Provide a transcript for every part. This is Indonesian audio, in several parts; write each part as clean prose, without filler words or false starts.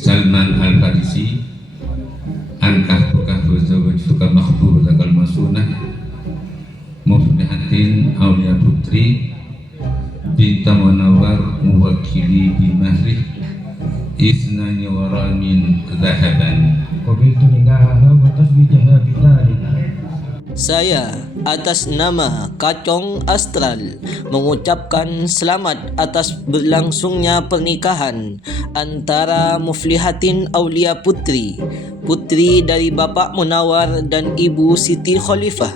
Salman Al-Farisi angkah tukah zawaj suka makhluk takal masunah muflihatin awliya putri binta Munawwar muwakili bimahri isnani waramin zahaban qabiltu nikahaha wa tasbijaha bidalik. Saya atas nama Kacong Astral mengucapkan selamat atas berlangsungnya pernikahan antara Muflihatin Aulia Putri, putri dari Bapak Munawwar dan Ibu Siti Khalifah,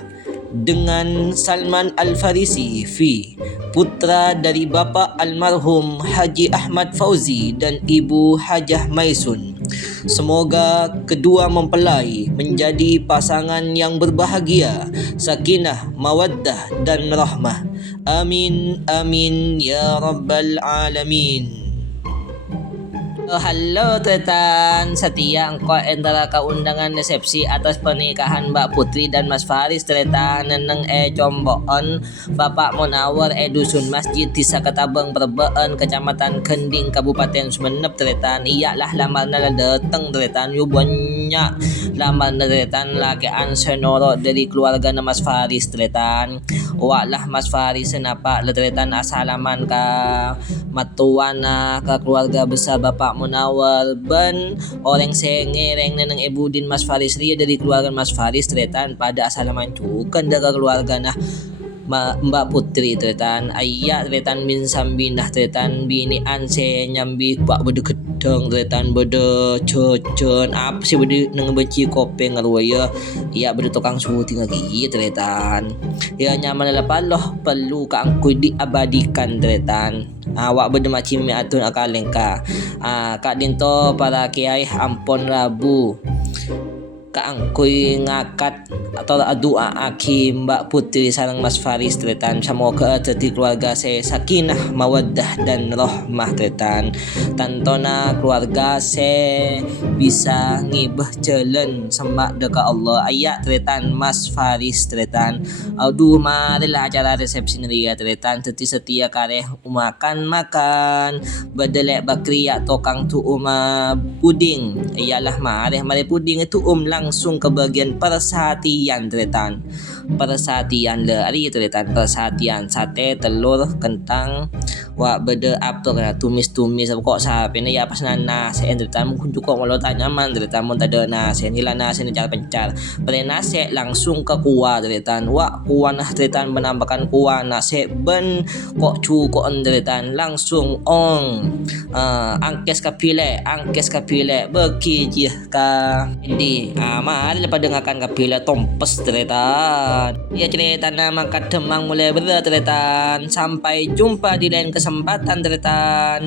dengan Salman Al-Farisi Fi, putra dari Bapak almarhum Haji Ahmad Fauzi dan Ibu Hajah Maisun. Semoga kedua mempelai menjadi pasangan yang berbahagia, sakinah, mawaddah dan rahmah. Amin, amin, ya rabbal alamin. Halo Tretan, setia engkau antara keundangan resepsi atas pernikahan Mbak Putri dan Mas Faris Tretan neneng Combon Bapak Munawwar Dusun Masjid Desa Ketabeng Perbeen Kecamatan Kending Kabupaten Sumenep Tretan. Iyalah lamarna dateng Tretan, yu banyak lamarna Tretan lakian senoro dari keluarga Mas Faris Tretan. Walah Mas Faris senapa Tretan asalaman ka matuana ka keluarga besar Bapak Munawwar ban orang sengereng neneng Ebudin Mas Faris ria dari keluarga Mas Faris Tretan pada asalaman cukan daga keluarga nah Mbak Putri Tretan ayat Tretan bin Sambinah Tretan bini anse nyambi pak bede gedang Tretan bede cocon apa sih bede neng benci kopeng ngarwaya iya bede tukang suti lagi Tretan ya nyaman lepan loh perlu kaangku diabadikan Tretan awak bede macam atun akalengka kak dinto para kiai ampon rabu kaangkuy ngakat atau doa aki Mbak Putri sareng Mas Faris Tretan semoga jadi keluarga saya sakinah mawaddah dan rahmah Tretan tantona keluarga saya bisa ngibah jalan semak deka Allah ayat Tretan Mas Faris Tretan aduh marilah acara resepsi ria Tretan teti setia kareh makan bedelek bakriya tokang tu puding iyalah mari puding itu langsung ke bagian persatian Tretan persatian dari Tretan persatian sate telur kentang wak bede apa kena tumis kok sapi ni ya pas nasi Tretan mungkin cukup kalau tanya man Tretan mun tada nasi nila nasi ni cara pencar pada nasi langsung ke kuah Tretan wak kuah nah Tretan menambahkan kuah nasi ben kok cukup Tretan langsung angkes kapile beki jih ka di mari lepas dengarkan kapila tompes Tretan ya Tretan nama kademang mulai berat Tretan sampai jumpa di lain kesempatan Tretan.